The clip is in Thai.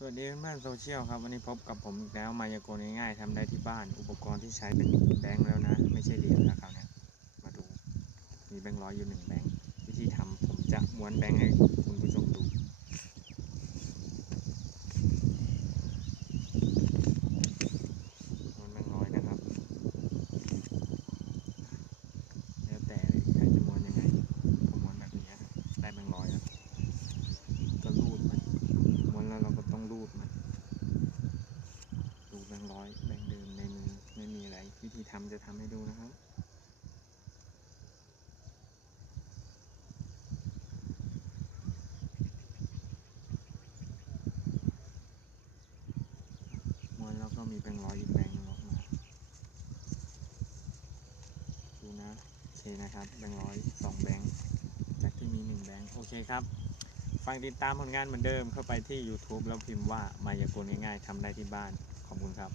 สวัสดีเพื่อนโซเชียลครับ วันนี้พบกับผมอีกแล้วมายากลง่ายๆทำได้ที่บ้าน อุปกรณ์ที่ใช้เป็นแบงค์แล้วนะ ไม่ใช่เหรียญนะครับเนี่ยมาดู มีแบงค์ร้อยอยู่หนึ่งแบงค์วิธีทำผมจะม้วนแบงค์ให้คุณผู้ชมดูม้วนแบงค์ร้อยนะครับแล้วแต่ใครจะม้วนยังไงผมม้วนแบบนี้ได้แบงค์ร้อยแล้วก็รูดมันม้วนแล้วเราก็ต้องรูดมันดูแบงค์ ร้อยแบงค์เดิมในมือไม่มีอะไรวิธีทำจะทำให้ดูนะครับม้วนแล้วก็มีแบงค์ร้อยอีกแบงค์หนึงออกมาดูนะโอเคนะครับแบงค์ร้อยสองแบงค์จากที่มีหนึ่งแบงค์โอเคครับฟังติดตามผลงานเหมือนเดิมเข้าไปที่ YouTube แล้วพิมพ์ว่ามายากลง่ายๆทำได้ที่บ้าน ขอบคุณครับ